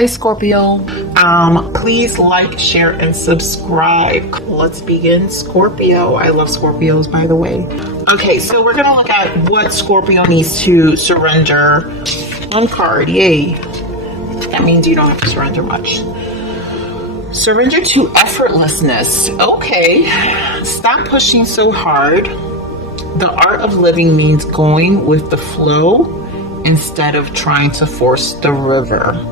Hi Scorpio. Please like, share, and subscribe. Let's begin, Scorpio. I love Scorpios, by the way. Okay, so we're gonna look at what Scorpio needs to surrender. One card, yay. That means you don't have to surrender much. Surrender to effortlessness. Okay, stop pushing so hard. The art of living means going with the flow instead of trying to force the river.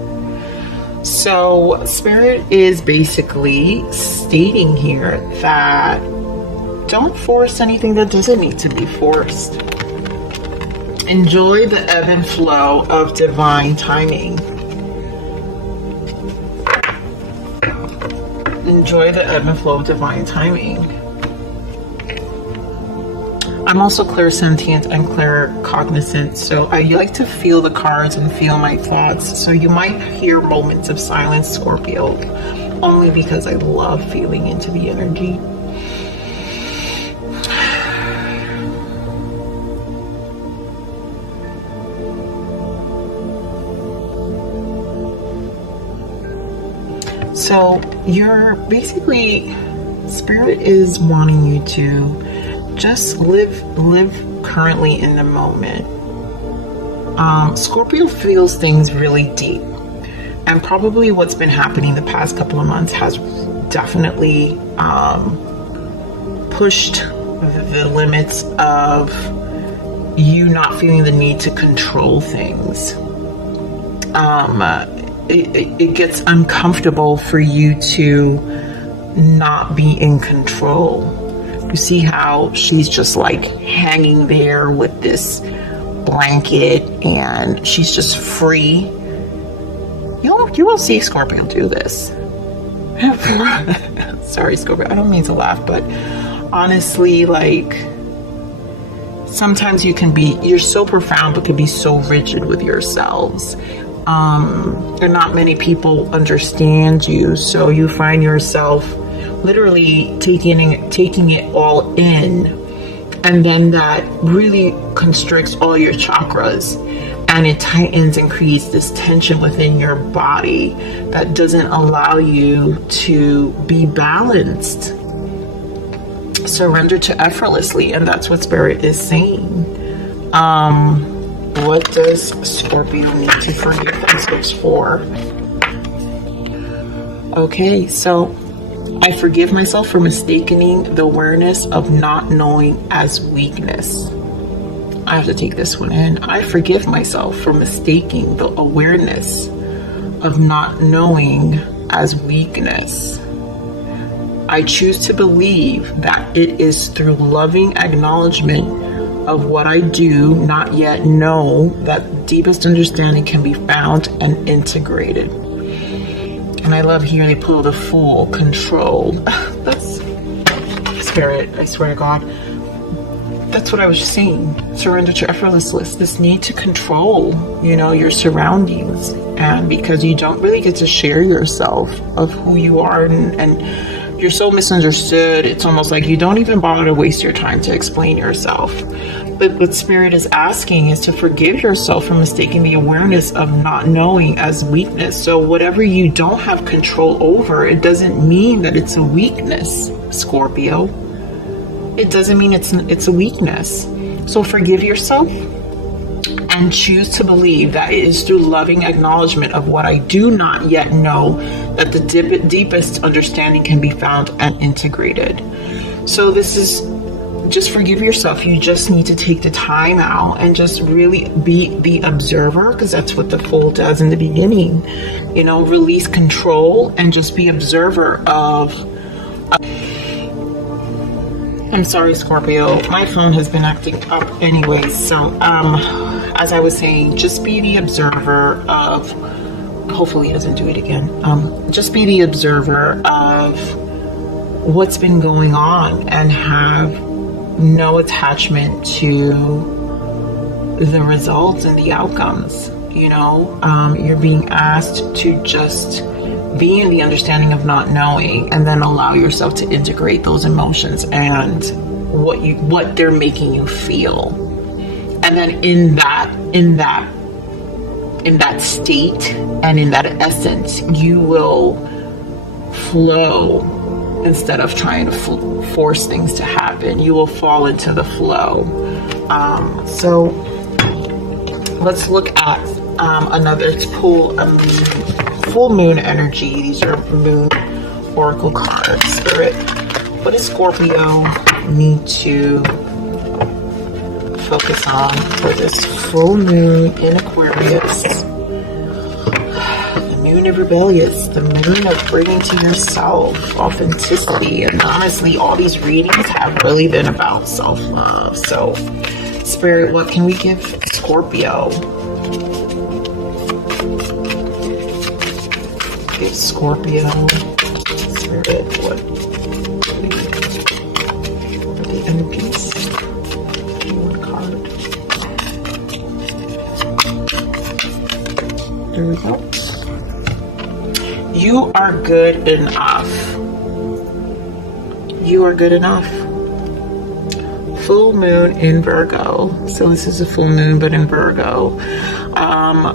So Spirit is basically stating here that don't force anything that doesn't need to be forced. Enjoy the ebb and flow of divine timing. Enjoy the ebb and flow of divine timing. I'm also clairsentient and claircognizant, so I like to feel the cards and feel my thoughts. So you might hear moments of silence, Scorpio, only because I love feeling into the energy. So you're basically, Spirit is wanting you to just live currently in the moment. Scorpio feels things really deep, and probably what's been happening the past couple of months has definitely pushed the limits of you not feeling the need to control things. It gets uncomfortable for you to not be in control. You see how she's just like hanging there with this blanket and she's just free. You will see Scorpio do this. Sorry, Scorpio, I don't mean to laugh, but honestly, like, sometimes you're so profound but can be so rigid with yourselves. And not many people understand you, so you find yourself literally taking it all in, and then that really constricts all your chakras, and it tightens and creates this tension within your body that doesn't allow you to be balanced. Surrender to effortlessly, and that's what Spirit is saying. What does Scorpio need to forgive themselves for? Okay, so I forgive myself for mistaking the awareness of not knowing as weakness. I have to take this one in. I forgive myself for mistaking the awareness of not knowing as weakness. I choose to believe that it is through loving acknowledgement of what I do not yet know that deepest understanding can be found and integrated. And I love here they pull the Fool, control. That's Spirit, I swear to God. That's what I was saying. Surrender to effortlessness. This need to control, your surroundings. And because you don't really get to share yourself of who you are, and you're so misunderstood, it's almost like you don't even bother to waste your time to explain yourself. But what Spirit is asking is to forgive yourself for mistaking the awareness of not knowing as weakness. So whatever you don't have control over, it doesn't mean that it's a weakness, Scorpio. It doesn't mean it's a weakness. So forgive yourself and choose to believe that it is through loving acknowledgement of what I do not yet know that the deepest understanding can be found and integrated. So this is just forgive yourself. You just need to take the time out and just really be the observer, because that's what the Fool does in the beginning. Release control and just be observer of. I'm sorry, Scorpio. My phone has been acting up anyway. So, as I was saying, just be the observer of. Hopefully, it doesn't do it again. Just be the observer of what's been going on and have no attachment to the results and the outcomes. You're being asked to just be in the understanding of not knowing, and then allow yourself to integrate those emotions and what they're making you feel. And then in that in that state and in that essence, you will flow instead of trying to force things to happen. You will fall into the flow. So let's look at another pull, full moon energy. These are moon oracle cards. Spirit, what does Scorpio need to focus on for this full moon in Aquarius? The moon of rebellious, the moon of bringing to yourself authenticity. And honestly, all these readings have really been about self-love. So Spirit, what can we give Scorpio? Give Scorpio, Spirit, what the energies? One card. There we go. You are good enough. You are good enough. Full moon in Virgo. So this is a full moon, but in Virgo.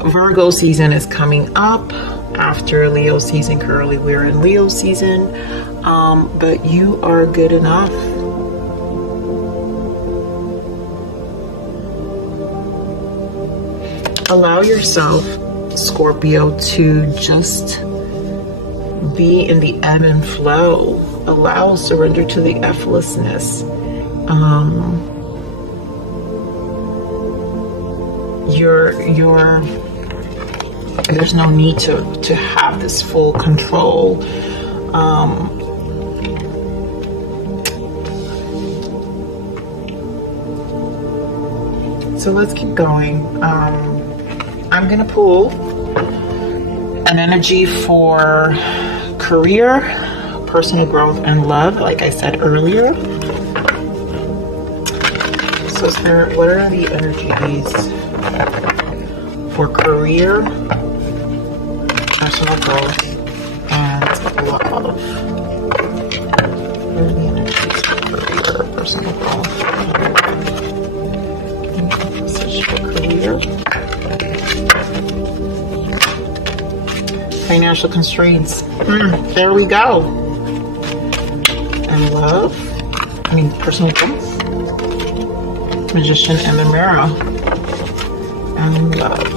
Virgo season is coming up after Leo season. Currently we're in Leo season. But you are good enough. Allow yourself, Scorpio, to just be in the ebb and flow. Allow surrender to the effortlessness. There's no need to have this full control. So let's keep going. I'm gonna pull an energy for career, personal growth, and love, like I said earlier. So what are the energies for career, personal growth, and love? What are the energies for career, personal growth, for career, financial constraints? There we go. And love, personal growth, Magician and the Mirror, and love.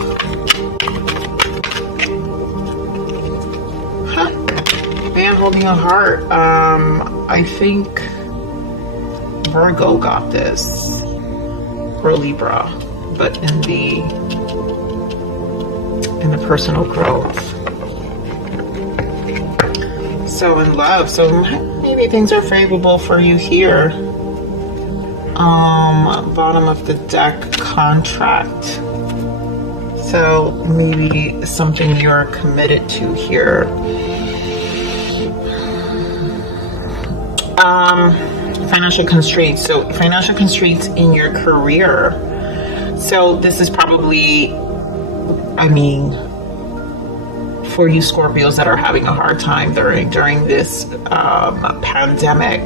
Man holding a heart. I think Virgo got this, or Libra, but in the personal growth. So in love, so maybe things are favorable for you here. Bottom of the deck, contract. So maybe something you're committed to here. Financial constraints. So financial constraints in your career. So this is probably, for you Scorpios that are having a hard time during this pandemic,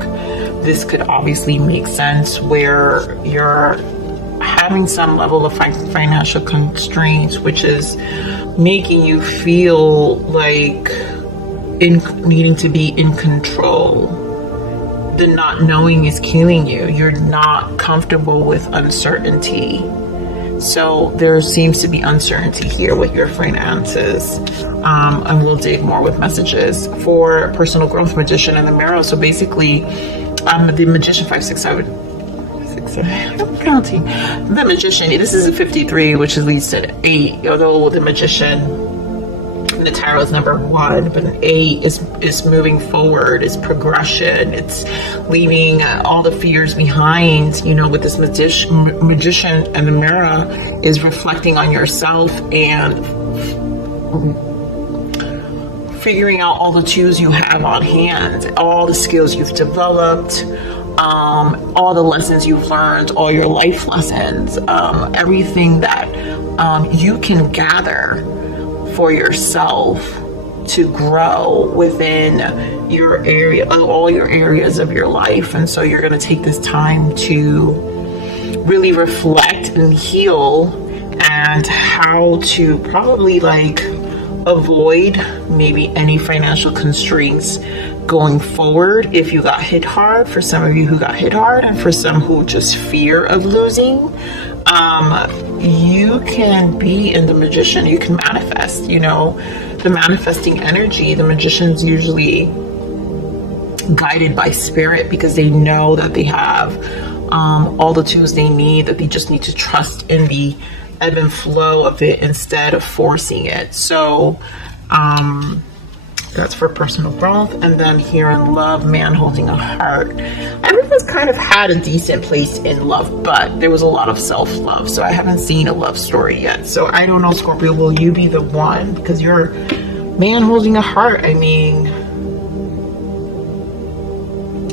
this could obviously make sense where you're having some level of financial constraints, which is making you feel like needing to be in control. The not knowing is killing you. You're not comfortable with uncertainty. So there seems to be uncertainty here with your finances. And we'll dig more with messages for personal growth, Magician, and the Mirror. So basically, the Magician, 5, 6, 7, I'm counting. The Magician, this is a 53, which leads to 8. Although the Magician in the tarot is number 1, but an 8 is moving forward, it's progression, it's leaving all the fears behind. With this Magician and the Mirror is reflecting on yourself and figuring out all the tools you have on hand, all the skills you've developed, all the lessons you've learned, all your life lessons, everything that you can gather for yourself to grow within your area, all your areas of your life. And so you're going to take this time to really reflect and heal and how to probably like avoid maybe any financial constraints going forward if you got hit hard, for some of you who got hit hard, and for some who just fear of losing. You can be in the Magician, you can manifest, you know, the manifesting energy. The Magician's usually guided by spirit because they know that they have all the tools they need, that they just need to trust in the ebb and flow of it instead of forcing it. So that's for personal growth. And then here in love, man holding a heart. Everyone's kind of had a decent place in love, but there was a lot of self-love, so I haven't seen a love story yet. So I don't know, Scorpio, will you be the one? Because you're man holding a heart. I mean,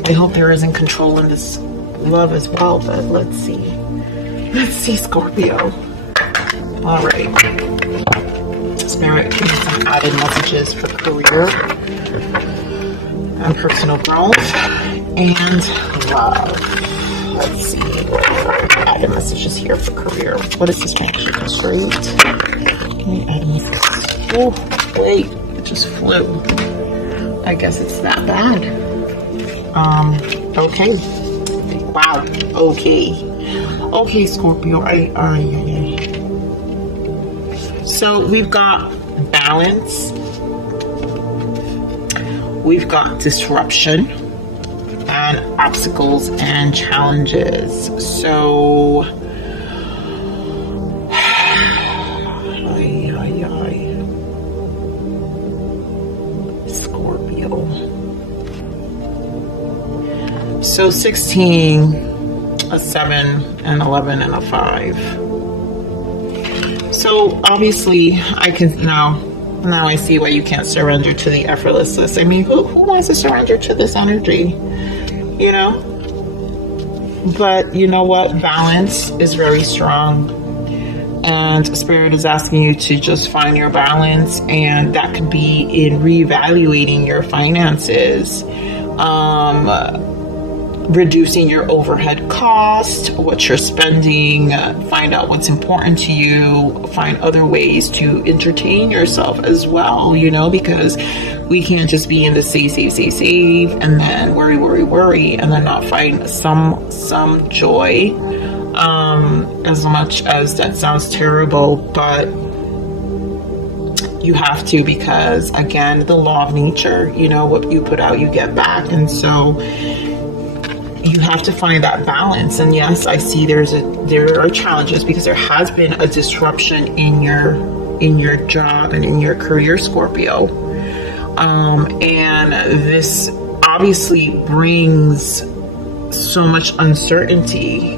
I hope there isn't control in this love as well, but let's see, Scorpio. All right, Spirit, give me some added messages for career and personal growth and love. Let's see, added messages here for career. What is this one? Keep it straight. Give me added messages. Oh wait, it just flew. I guess it's that bad. Okay. Wow. Okay, Scorpio. So we've got balance. We've got disruption and obstacles and challenges. So Scorpio. So 16, a 7, and 11, and a 5. So obviously I can now I see why you can't surrender to the effortlessness. I mean, who wants to surrender to this energy, you know? But you know what? Balance is very strong, and Spirit is asking you to just find your balance, and that could be in reevaluating your finances, reducing your overhead cost, what you're spending, find out what's important to you, find other ways to entertain yourself as well, you know, because we can't just be in the save, and then worry, and then not find some joy. As much as that sounds terrible, but you have to, because again, the law of nature, you know, what you put out, you get back. And so you have to find that balance. And yes, I see there are challenges because there has been a disruption in your job and in your career, Scorpio. And this obviously brings so much uncertainty.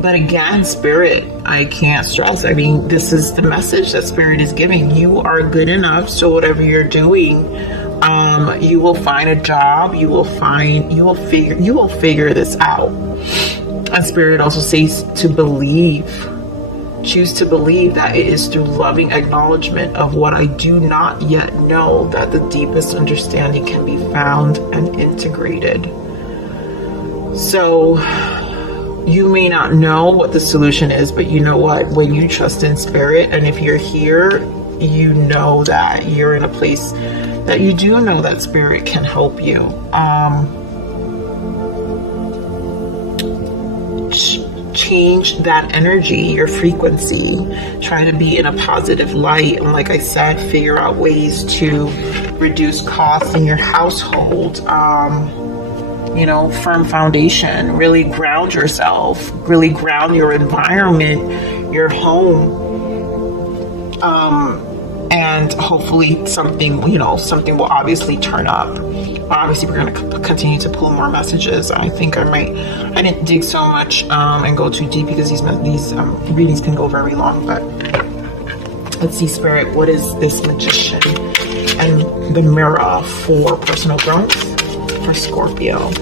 But again, Spirit, I can't stress. I mean, this is the message that Spirit is giving. You are good enough. So whatever you're doing, you will find a job. You will figure this out. And Spirit also says to choose to believe that it is through loving acknowledgement of what I do not yet know that the deepest understanding can be found and integrated. So you may not know what the solution is, but you know what? When you trust in Spirit, and if you're here, you know that you're in a place that you do know that Spirit can help you. Change that energy, your frequency. Try to be in a positive light. And like I said, figure out ways to reduce costs in your household. You know, firm foundation, really ground yourself, really ground your environment, your home. And hopefully something will obviously turn up. Obviously, we're going to continue to pull more messages. I think I didn't dig so much and go too deep because these readings can go very long. But let's see, Spirit, what is this Magician and the mirror for personal growth for Scorpio?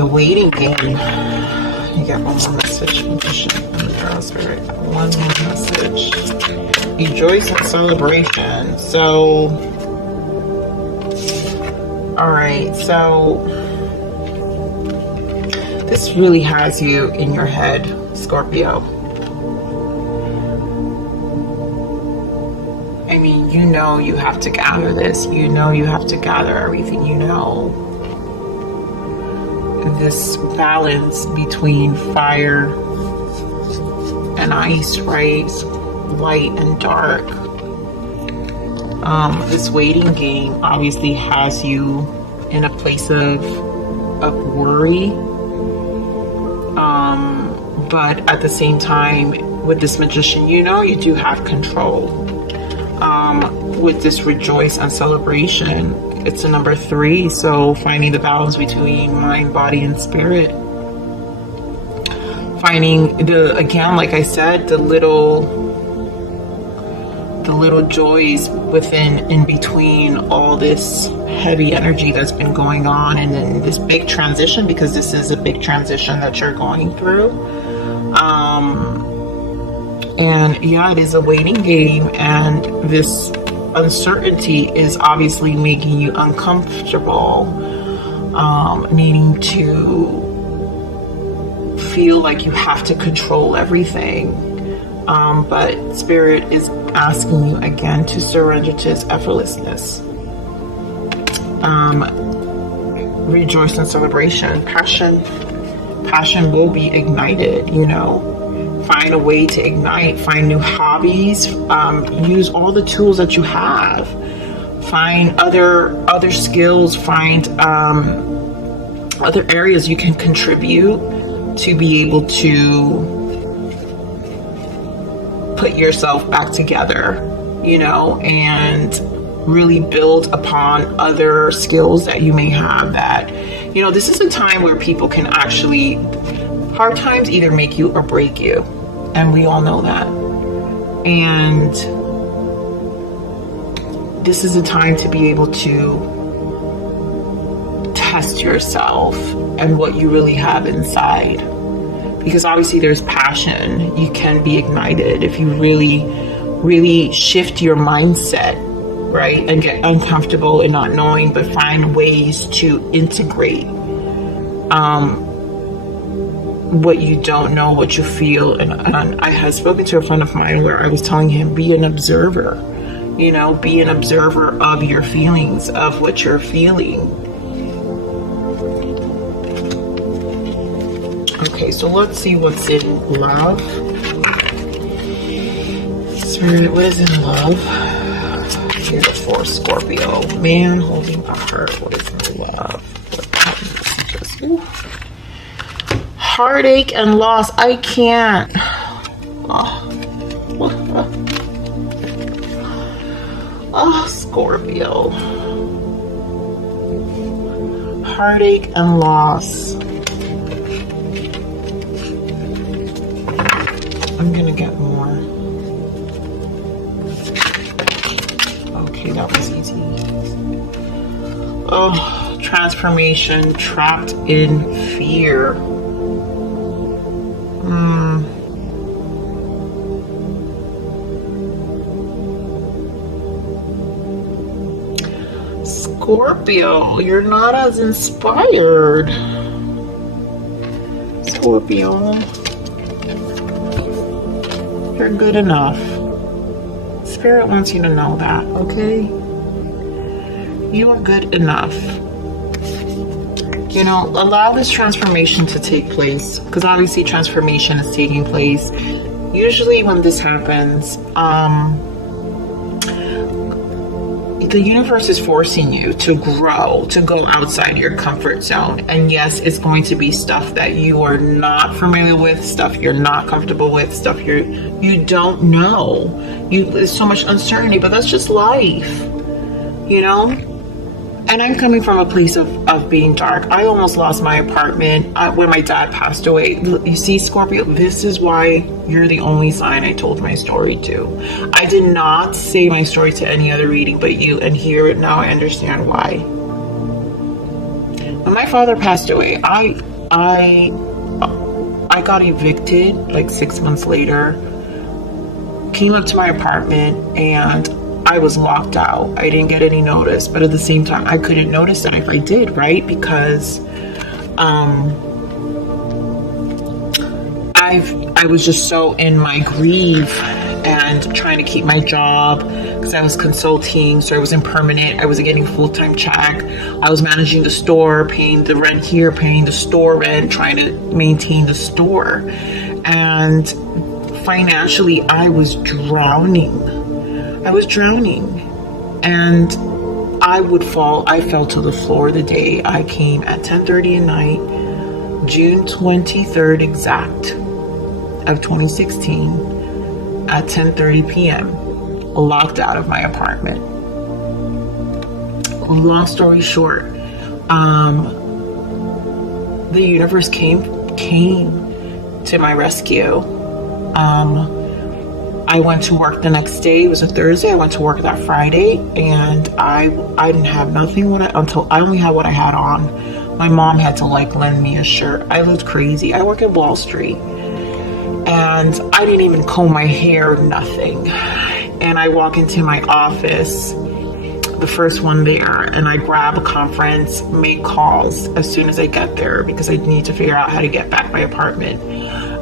The waiting game. You get one more message. Spirit. One more message. Rejoice and celebration. So, alright, so this really has you in your head, Scorpio. I mean, you know you have to gather this. You know you have to gather everything you know. This balance between fire and ice, right? Light and dark. This waiting game obviously has you in a place of worry. But at the same time, with this magician, you know you do have control. With this rejoice and celebration, it's a number 3, so finding the balance between mind, body, and spirit. Finding again, like I said, the little joys in between all this heavy energy that's been going on, and then this big transition, because this is a big transition that you're going through. And yeah, it is a waiting game, and this uncertainty is obviously making you uncomfortable, needing to feel like you have to control everything. But Spirit is asking you again to surrender to its effortlessness. Rejoice and celebration. Passion will be ignited, you know. Find a way to ignite, find new hobbies, use all the tools that you have, find other skills, find other areas you can contribute to be able to put yourself back together, you know, and really build upon other skills that you may have. That, you know, this is a time where people can actually, hard times either make you or break you. And we all know that. And this is a time to be able to test yourself and what you really have inside. Because obviously there's passion. You can be ignited if you really, really shift your mindset, right? And get uncomfortable in not knowing, but find ways to integrate what you don't know, what you feel. And I had spoken to a friend of mine where I was telling him, be an observer, you know, be an observer of your feelings, of what you're feeling. Okay, so let's see what's in love. Spirit, what is in love? Here for Scorpio. Man holding a heart. What is in love? Heartache and loss. I can't. Oh, Scorpio. Heartache and loss. I'm gonna get more. Okay, that was easy. Oh, transformation, trapped in fear. Scorpio, you're not as inspired. Scorpio, you're good enough. Spirit wants you to know that, okay? You are good enough. You know, allow this transformation to take place, because obviously transformation is taking place. Usually when this happens, the universe is forcing you to grow, to go outside your comfort zone. And yes, it's going to be stuff that you are not familiar with, stuff you're not comfortable with, stuff you don't know. There's so much uncertainty, but that's just life, you know? And I'm coming from a place of being dark. I almost lost my apartment when my dad passed away. You see, Scorpio, this is why you're the only sign I told my story to. I did not say my story to any other reading but you, and here now I understand why. When my father passed away, I got evicted like 6 months later, came up to my apartment, and I was locked out. I didn't get any notice, but at the same time, I couldn't notice that if I did, right? Because I was just so in my grief and trying to keep my job because I was consulting, so I was impermanent. I wasn't getting full-time check. I was managing the store, paying the rent here, paying the store rent, trying to maintain the store. And financially, I was drowning. And I fell to the floor the day I came at 10:30 at night, June 23rd exact of 2016 at 10:30 p.m. locked out of my apartment. Long story short, the universe came to my rescue. I went to work the next day. It was a Thursday. I went to work that Friday, and I didn't have nothing until I only had what I had on. My mom had to like lend me a shirt. I looked crazy. I work at Wall Street, and I didn't even comb my hair, nothing. And I walk into my office, the first one there, and I grab a conference, make calls as soon as I get there because I need to figure out how to get back my apartment.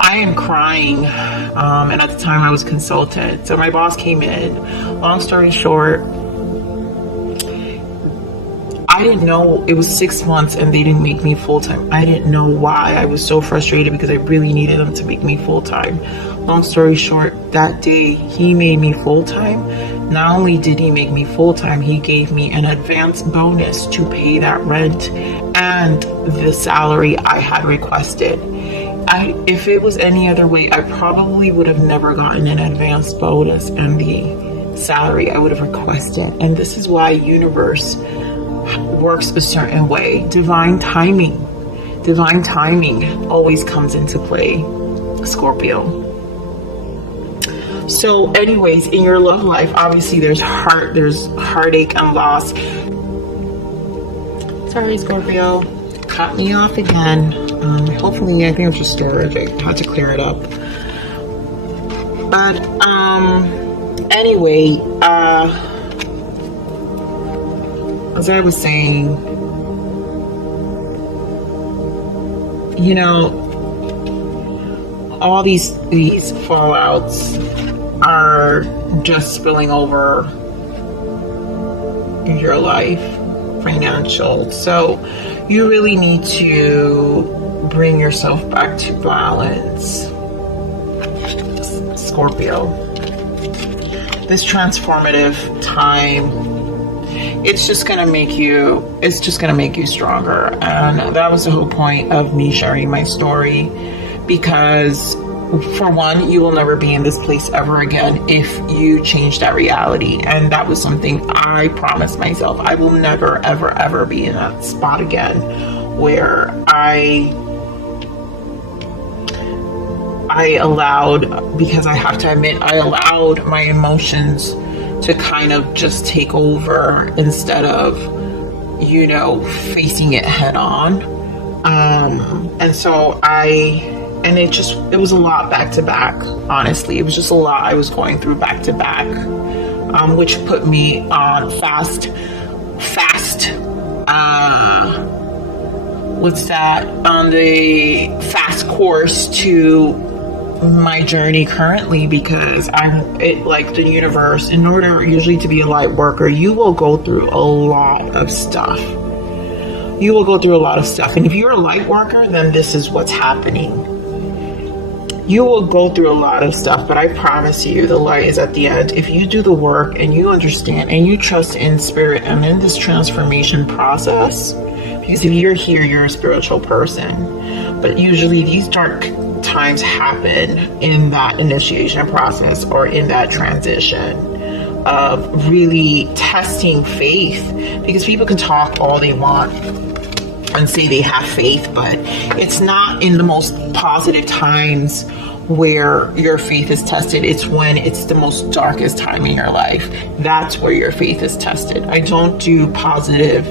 I am crying, and at the time I was consultant. So my boss came in. Long story short, I didn't know it was 6 months and they didn't make me full-time. I didn't know why. I was so frustrated because I really needed them to make me full-time. Long story short, that day he made me full-time. Not only did he make me full-time, he gave me an advance bonus to pay that rent and the salary I had requested. If it was any other way, I probably would have never gotten an advance bonus and the salary I would have requested. And this is why universe works a certain way. Divine timing always comes into play, Scorpio. So anyways, in your love life, obviously there's heartache and loss. Sorry, Scorpio, cut me off again. Hopefully, I think it was just storage. I had to clear it up. But anyway, as I was saying, you know, all these fallouts are just spilling over in your life, financial. So you really need to bring yourself back to balance, Scorpio. This transformative time, it's just gonna make you stronger. And that was the whole point of me sharing my story, because for one, you will never be in this place ever again if you change that reality. And that was something I promised myself. I will never, ever, ever be in that spot again where I allowed, because I have to admit, I allowed my emotions to kind of just take over instead of, you know, facing it head on. And so it was a lot back to back. Honestly, it was just a lot I was going through back to back, which put me on on the fast course to my journey currently, because like the universe, in order usually to be a light worker, you will go through a lot of stuff. And if you're a light worker, then this is what's happening. You will go through a lot of stuff, but I promise you the light is at the end. If you do the work and you understand and you trust in spirit and in this transformation process, because if you're here, you're a spiritual person. But usually these dark times happen in that initiation process or in that transition of really testing faith, because people can talk all they want and say they have faith, but it's not in the most positive times where your faith is tested. It's when it's the most darkest time in your life. That's where your faith is tested. I don't do positive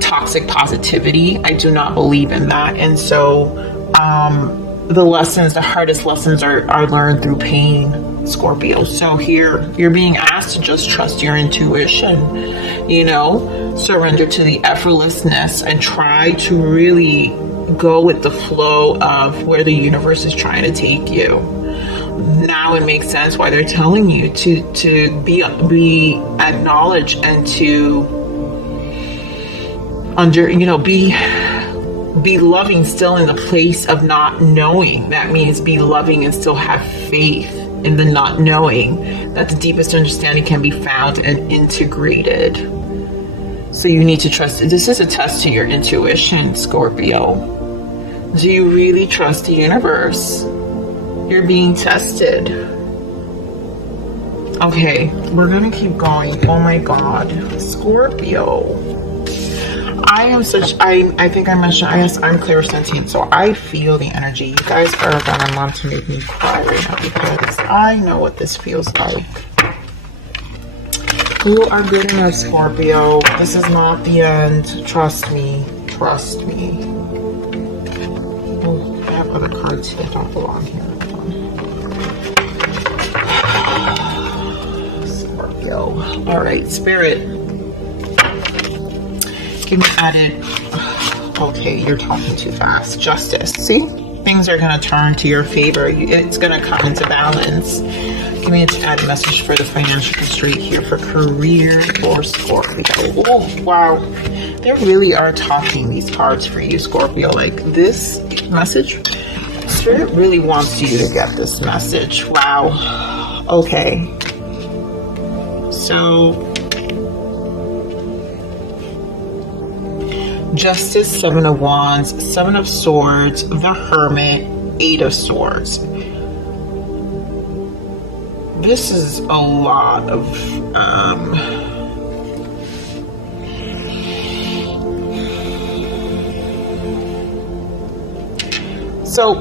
toxic positivity. I do not believe in that. And so the hardest lessons are learned through pain, Scorpio. So here you're being asked to just trust your intuition, you know, surrender to the effortlessness and try to really go with the flow of where the universe is trying to take you. Now it makes sense why they're telling you to be acknowledged and to be loving still in the place of not knowing. That means be loving and still have faith in the not knowing, that the deepest understanding can be found and integrated. So you need to trust. This is a test to your intuition, Scorpio. Do you really trust the universe? You're being tested. Okay, we're gonna keep going. Oh my God, Scorpio. I think I mentioned, I'm clairsentient, so I feel the energy. You guys are gonna want to make me cry right now because I know what this feels like. You are good enough, Scorpio. This is not the end. Trust me. Trust me. Oh, I have other cards that don't belong here. Scorpio. All right, Spirit. Give me added. Okay, you're talking too fast. Justice. See? Things are going to turn to your favor. It's going to come into balance. Give me an added message for the financial constraint here for career for Scorpio. Oh, wow. They really are talking these cards for you, Scorpio. Like this message, Spirit really wants you to get this message. Wow. Okay. So, Justice, Seven of Wands, Seven of Swords, the Hermit, Eight of Swords. This is a lot of so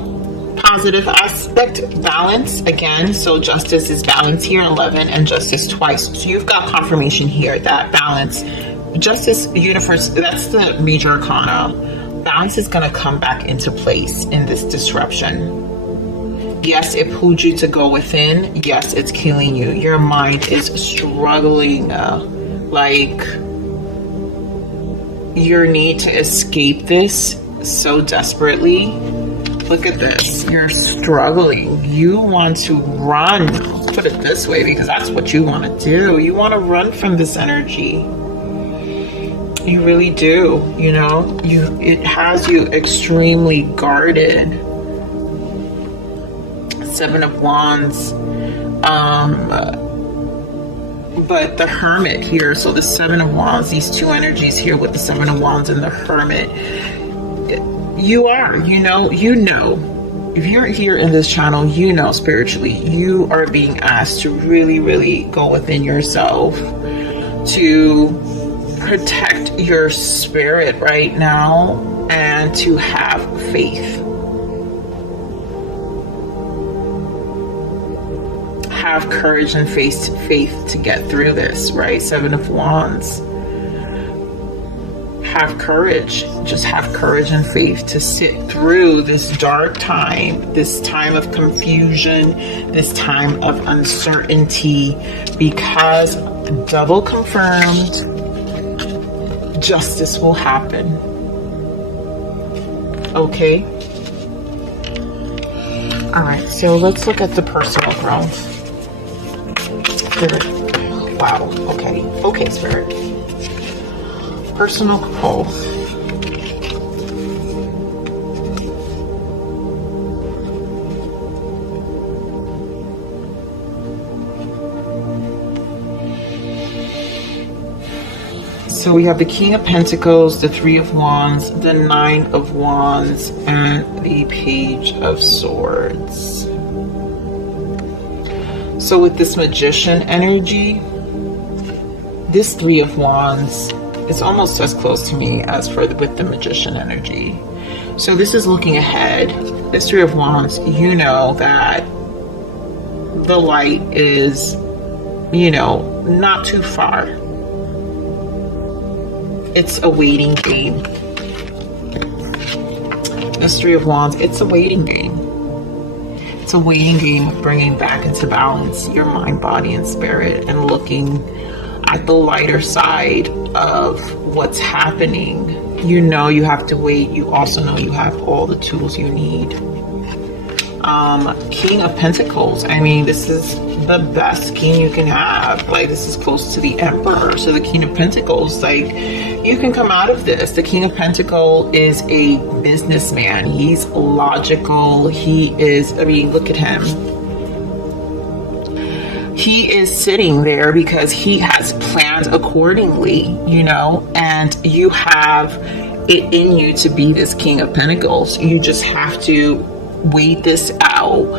positive aspect, balance again. So Justice is balance here, 11, and Justice twice. So you've got confirmation here that balance. Justice, universe, that's the major arcana. Balance is going to come back into place in this disruption. Yes, it pulled you to go within. Yes, it's killing you. Your mind is struggling. Like, your need to escape this so desperately. Look at this. You're struggling. You want to run. Put it this way, because that's what you want to do. You want to run from this energy. You really do, you know, it has you extremely guarded. Seven of Wands, but the Hermit here, so the Seven of Wands, these two energies here with the Seven of Wands and the Hermit, you are, you know, if you're here in this channel, you know, spiritually, you are being asked to really, really go within yourself, to protect your spirit right now, and to have faith. Have courage and faith to get through this, right? Seven of Wands. Have courage. Just have courage and faith to sit through this dark time, this time of confusion, this time of uncertainty, because double confirmed, justice will happen. Okay? Alright, so let's look at the personal growth. Spirit. Wow, okay. Okay, Spirit. Personal growth. So we have the King of Pentacles, the Three of Wands, the Nine of Wands, and the Page of Swords. So with this Magician energy, this Three of Wands is almost as close to me as with the Magician energy. So this is looking ahead. This Three of Wands, you know that the light is, you know, not too far. it's a waiting game. Mystery of Wands, it's a waiting game. It's a waiting game of bringing back into balance your mind, body, and spirit, and looking at the lighter side of what's happening. You know you have to wait. You also know you have all the tools you need. King of Pentacles. I mean, this is the best king you can have. Like, this is close to the Emperor. So the King of Pentacles, like, you can come out of this. The King of Pentacles is a businessman. He's logical. He is, I mean, look at him. He is sitting there because he has planned accordingly, you know, and you have it in you to be this King of Pentacles. You just have to wait this out,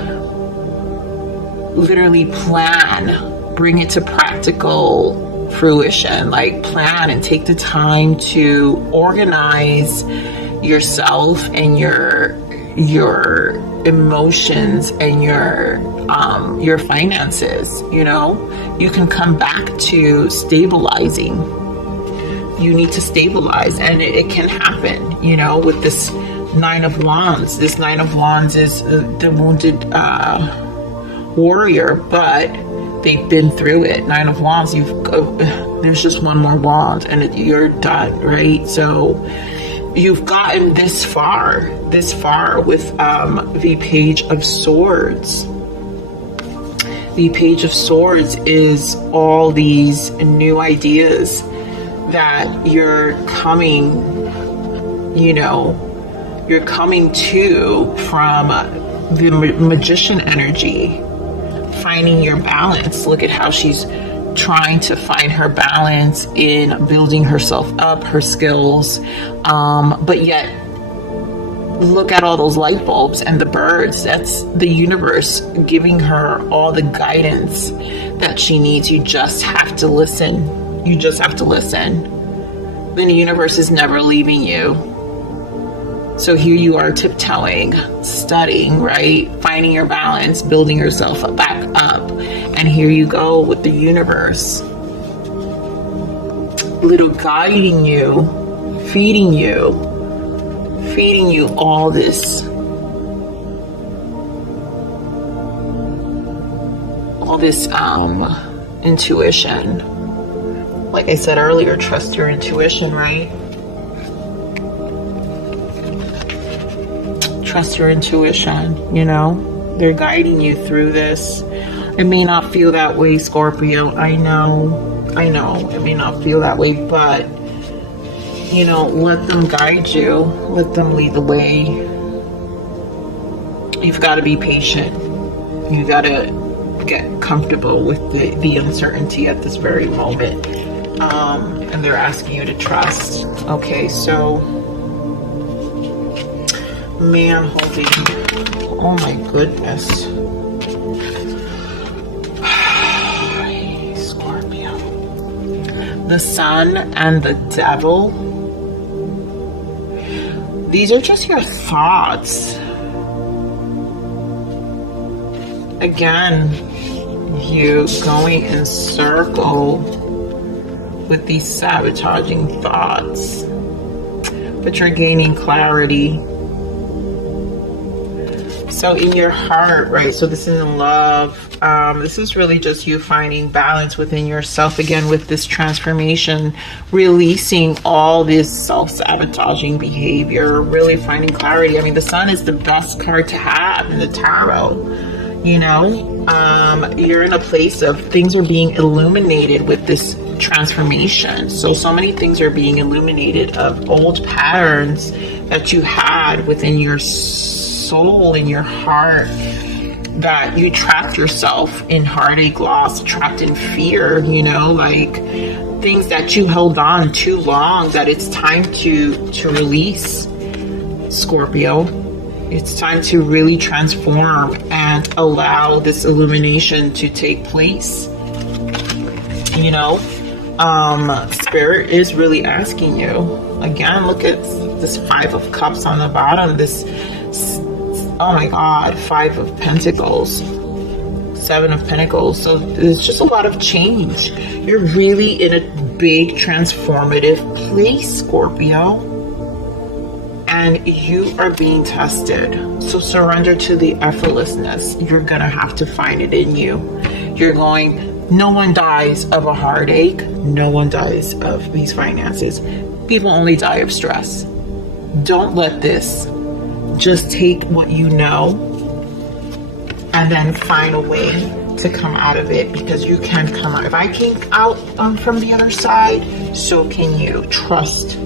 literally plan, bring it to practical fruition, like plan and take the time to organize yourself and your emotions and your finances. You know, you can come back to stabilizing. You need to stabilize, and it can happen, you know, with this Nine of Wands. This Nine of Wands is the wounded warrior, but they've been through it. Nine of Wands, there's just one more wand and you're done, right? So you've gotten this far with the Page of Swords. The Page of Swords is all these new ideas that you're coming, you know, you're coming to from the Magician energy, finding your balance. Look at how she's trying to find her balance in building herself up, her skills, but yet look at all those light bulbs and the birds. That's the universe giving her all the guidance that she needs. You just have to listen. You just have to listen. Then the universe is never leaving you. So here you are tiptoeing, studying, right? Finding your balance, building yourself back up. And here you go with the universe, little guiding you, feeding you all this intuition. Like I said earlier, trust your intuition, right? Trust your intuition, you know? They're guiding you through this. It may not feel that way, Scorpio. I know. It may not feel that way, but, you know, let them guide you. Let them lead the way. You've got to be patient. You've got to get comfortable with the uncertainty at this very moment. And they're asking you to trust. Okay, so man holding, oh my goodness, Scorpio, the Sun and the Devil. These are just your thoughts. Again, you going in circle with these sabotaging thoughts, but you're gaining clarity. So in your heart, right? So this is in love. This is really just you finding balance within yourself again with this transformation, releasing all this self-sabotaging behavior, really finding clarity. I mean, the Sun is the best card to have in the tarot. You know, you're in a place of things are being illuminated with this transformation. So many things are being illuminated of old patterns that you had within your soul, in your heart, that you trapped yourself in heartache, loss, trapped in fear, you know, like things that you held on too long, that it's time to release, Scorpio. It's time to really transform and allow this illumination to take place. You know, Spirit is really asking you. Again, look at this Five of Cups on the bottom. This, oh my God, Five of Pentacles, Seven of Pentacles. So there's just a lot of change. You're really in a big transformative place, Scorpio. And you are being tested. So surrender to the effortlessness. You're gonna have to find it in you. No one dies of a heartache. No one dies of these finances. People only die of stress. Don't let this. Just take what you know and then find a way to come out of it, because you can come out. If I came out from the other side, so can you. Trust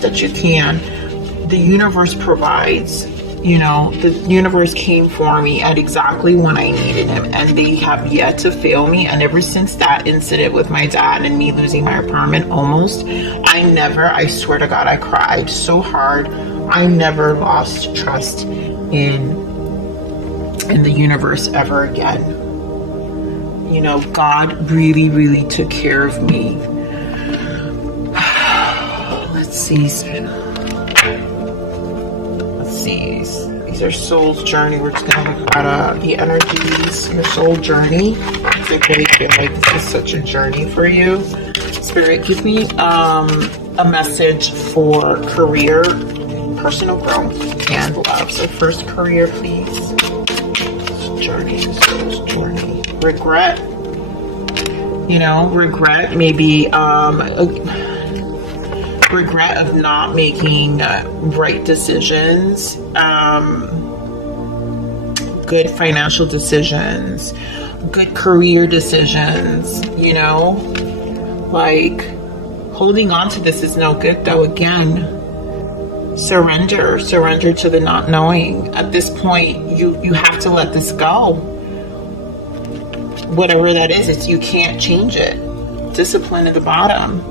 that you can. The universe provides. The universe came for me at exactly when I needed him, and they have yet to fail me. And ever since that incident with my dad and me losing my apartment almost, I swear to God, I cried so hard. I never lost trust in the universe ever again. God really, really took care of me. Let's see. These are soul's journey. We're just going to look at the energies, your soul journey. I really feel like this is such a journey for you. Spirit, give me a message for career, personal growth, and love. So first, career, please. Soul's journey. Regret. Regret, maybe regret of not making right decisions, good financial decisions, good career decisions, like holding on to this is no good though. Again, surrender to the not knowing. At this point, you have to let this go. Whatever that is, you can't change it. Discipline at the bottom.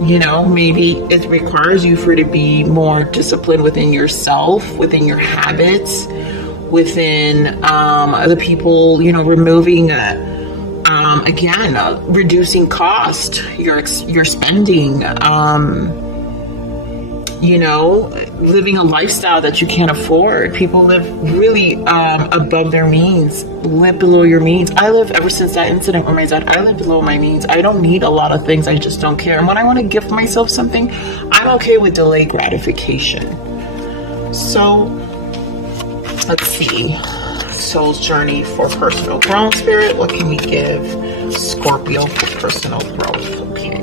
Maybe it requires you to be more disciplined within yourself, within your habits, within the people, removing, reducing cost, your spending, living a lifestyle that you can't afford. People live really above their means, live below your means. Ever since that incident with my dad, I live below my means. I don't need a lot of things. I just don't care. And when I want to gift myself something, I'm okay with delayed gratification. So let's see. Soul's journey for personal growth, Spirit. What can we give Scorpio for personal growth? Okay.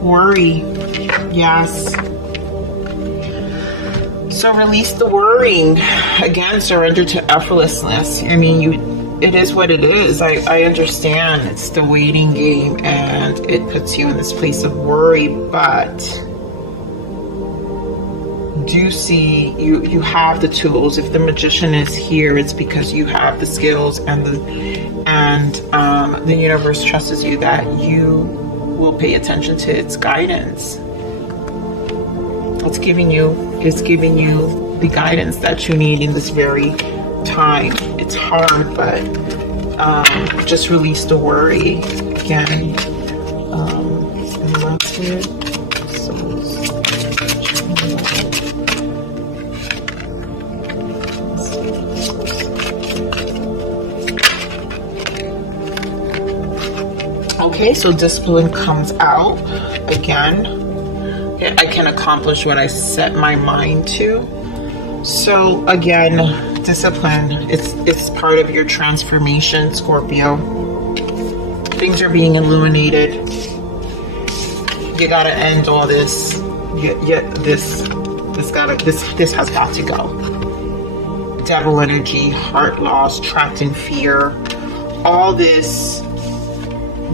Worry. Yes. So release the worrying. Again, surrender to effortlessness. It is what it is. I understand it's the waiting game and it puts you in this place of worry, but do see you have the tools. If the magician is here, it's because you have the skills and the universe trusts you that you will pay attention to its guidance. It's giving you the guidance that you need in this very time. It's hard, but just release the worry. Again, and that's it. Okay, so discipline comes out again. I can accomplish what I set my mind to. So again, discipline, it's part of your transformation, Scorpio. Things are being illuminated. You gotta end all this. This has got to go. Devil energy, heart loss, trapped in fear, all this.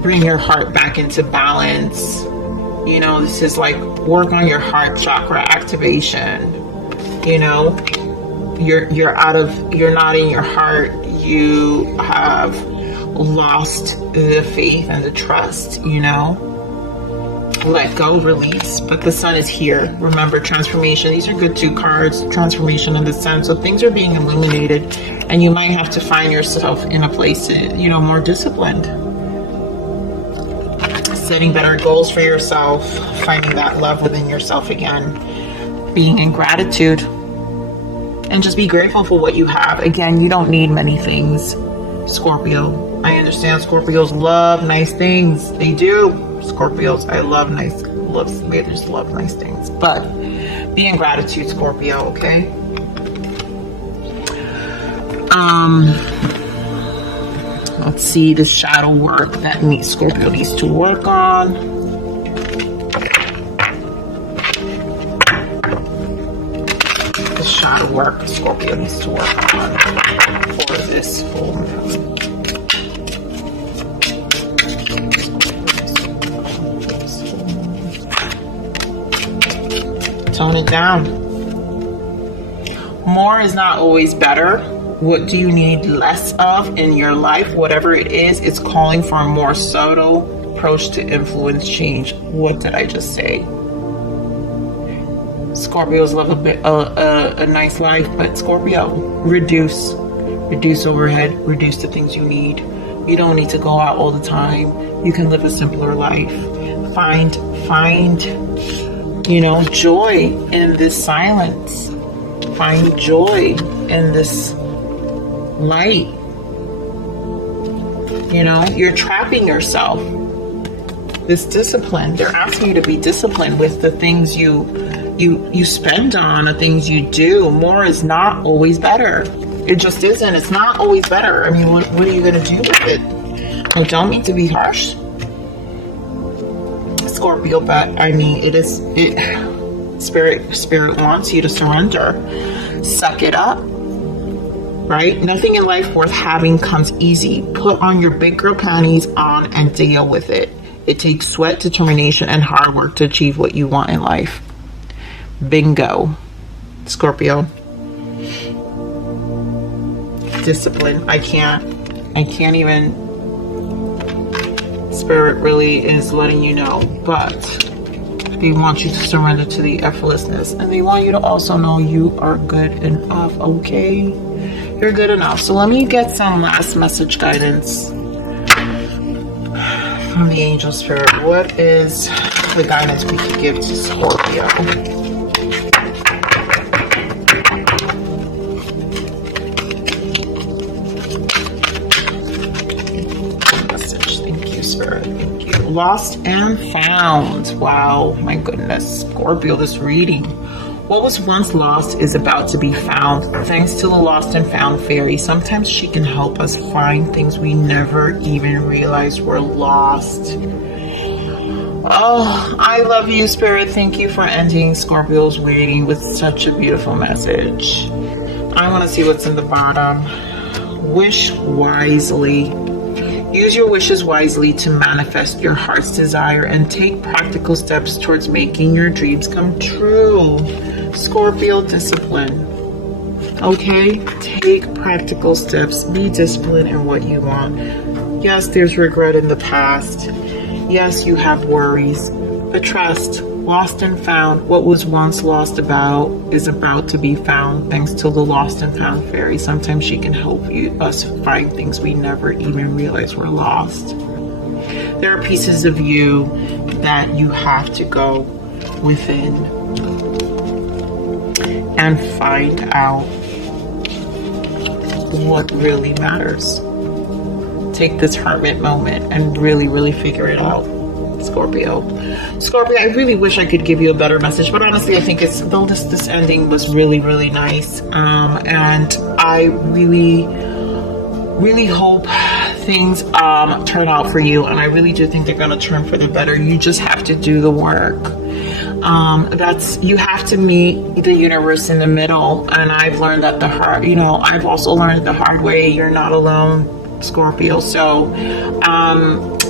Bring your heart back into balance. This is like work on your heart chakra activation. You're not in your heart. You have lost the faith and the trust, let go, release. But the sun is here. Remember, transformation. These are good two cards, transformation and the sun. So things are being illuminated and you might have to find yourself in a place, more disciplined. Setting better goals for yourself, finding that love within yourself again, being in gratitude, and just be grateful for what you have. Again, you don't need many things, Scorpio. I understand Scorpios love nice things. They do. Scorpios, I love nice things, but be in gratitude, Scorpio, okay? Let's see the shadow work that Scorpio needs to work on. The shadow work Scorpio needs to work on for this full moon. Tone it down. More is not always better. What do you need less of in your life? Whatever it is, it's calling for a more subtle approach to influence change. What did I just say? Scorpios love a nice life, but Scorpio, reduce overhead, reduce the things you need. You don't need to go out all the time. You can live a simpler life. Find joy in this silence. Find joy in this light. You're trapping yourself. This discipline, they're asking you to be disciplined with the things you spend on, the things you do. More is not always better. It just isn't. It's not always better. I mean, what are you going to do with it? I don't mean to be harsh, Scorpio, but I mean, Spirit wants you to surrender. Suck it up. Right? Nothing in life worth having comes easy. Put on your big girl panties on and deal with it. It takes sweat, determination, and hard work to achieve what you want in life. Bingo. Scorpio. Discipline. I can't even. Spirit really is letting you know, but they want you to surrender to the effortlessness, and they want you to also know you are good enough, okay? You're good enough. So let me get some last message guidance from the angel spirit. What is the guidance we could give to Scorpio? Message. Thank you, spirit. Thank you. Lost and found. Wow, my goodness. Scorpio, this reading. What was once lost is about to be found. Thanks to the lost and found fairy, sometimes she can help us find things we never even realized were lost. Oh, I love you, Spirit. Thank you for ending Scorpio's reading with such a beautiful message. I want to see what's in the bottom. Wish wisely. Use your wishes wisely to manifest your heart's desire and take practical steps towards making your dreams come true. Scorpio, discipline. Okay? Take practical steps. Be disciplined in what you want. Yes, there's regret in the past. Yes, you have worries. But trust, lost and found, what was once lost is about to be found thanks to the lost and found fairy. Sometimes she can help us find things we never even realized were lost. There are pieces of you that you have to go within and find out what really matters. Take this hermit moment and really, really figure it out, Scorpio. I really wish I could give you a better message, but honestly, I think this ending was really, really nice. And I really, really hope things turn out for you, and I really do think they're going to turn for the better. You just have to do the work. You have to meet the universe in the middle, and I've learned that I've also learned the hard way. You're not alone, Scorpio. So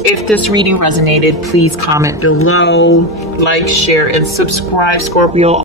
if this reading resonated, please comment below, like, share, and subscribe, Scorpio.